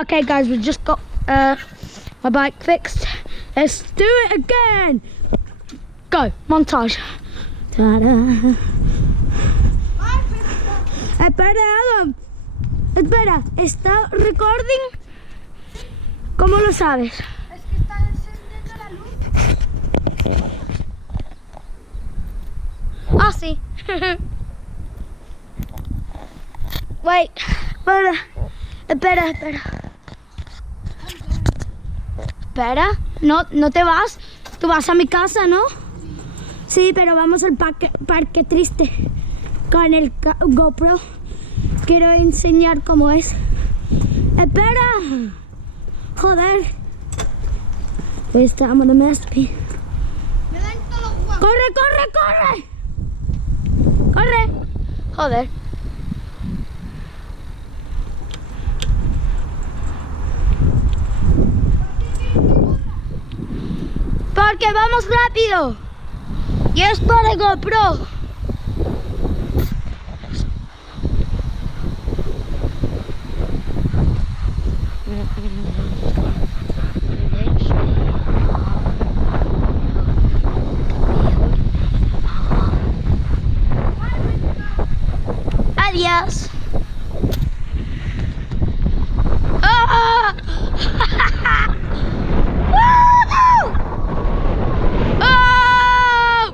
Okay guys, we just got my bike fixed. Let's do it again. Go, montage. Ta-da. Espera, Adam. Espera, ¿está recording? ¿Cómo lo sabes? Es que está encendiendo la luz. Ah, sí. Wait, espera. Espera, no te vas. Tú vas a mi casa, ¿no? Sí, pero vamos al parque triste con el GoPro. Quiero enseñar cómo es. Espera. Joder. I'm on a masterpiece. Me dan todos los huevos. ¡Corre! Joder. Porque vamos rápido. Y es para GoPro. Adiós. ¡Ah! ¡Woo! ¡Oh!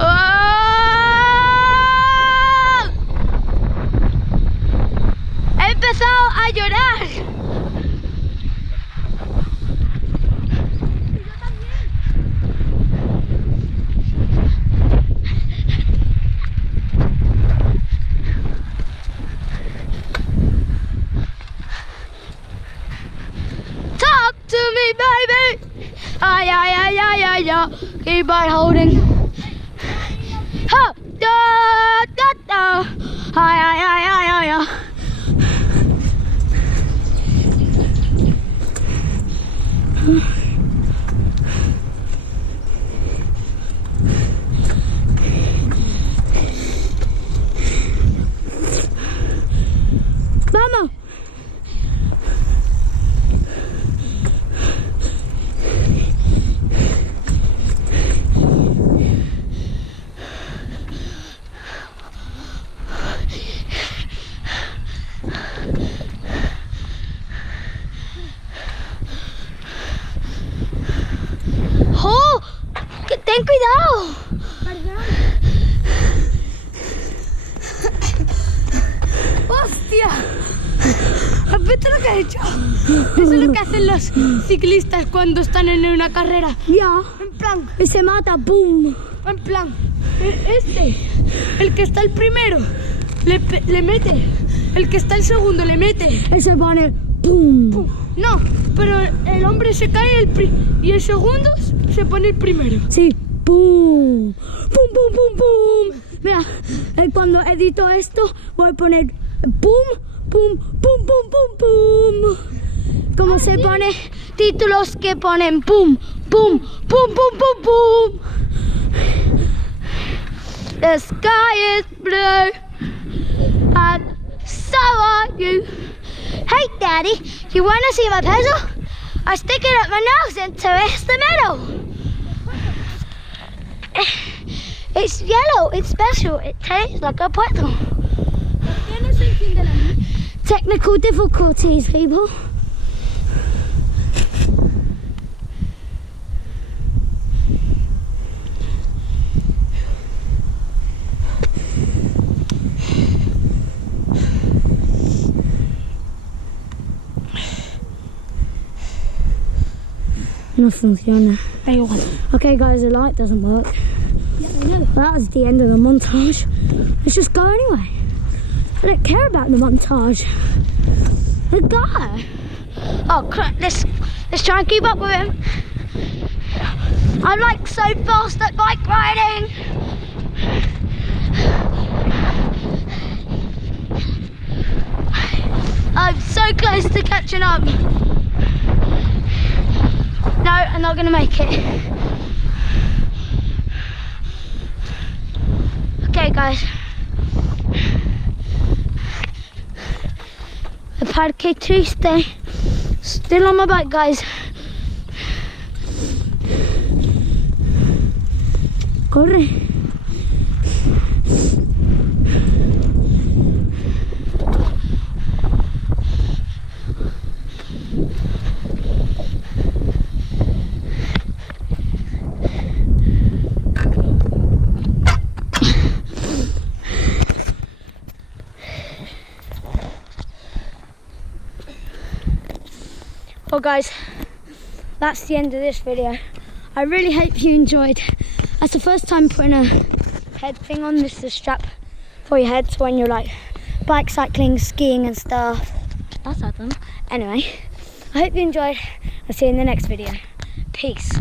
¡Oh! He empezado a llorar. Talk to me, baby. Ay. Keep on holding. Ha! Da. Ay. Vamos. ¡Oh! ¡Ten cuidado! Perdón. ¡Hostia! ¿Has visto lo que has hecho? Eso es lo que hacen los ciclistas cuando están en una carrera. Ya. En plan, Y se mata, ¡pum! en plan. El que está el primero, le mete. El que está el segundo, le mete. Y se pone, ¡pum! No, pero el hombre se cae y el segundo se pone el primero. Sí, ¡pum! ¡Pum! Mira, cuando edito esto voy a poner ¡pum! Como se pone títulos que ponen ¡pum! The sky is blue and so are you. Hey Daddy, you want to see my puzzle? I stick it up my nose and twist the middle. It's yellow, it's special, it tastes like a puzzle. ¿Por qué no se enciende la luz? Technical difficulties, people. No funciona. Da igual. Okay guys, the light doesn't work. Well, that was the end of the montage. Let's just go anyway. I don't care about the montage. Let's go. Oh crap, let's try and keep up with him. I'm like so fast at bike riding. I'm so close to catching up. No, I'm not gonna make it. Okay guys. the Parque Triste. Still on my bike, guys. Corre. Well guys, that's the end of this video. I really hope you enjoyed. That's the first time putting a head thing on. This is a strap for your head, so when you're like bike cycling, skiing and stuff. That's awesome. Anyway, I hope you enjoyed. I'll see you in the next video. Peace.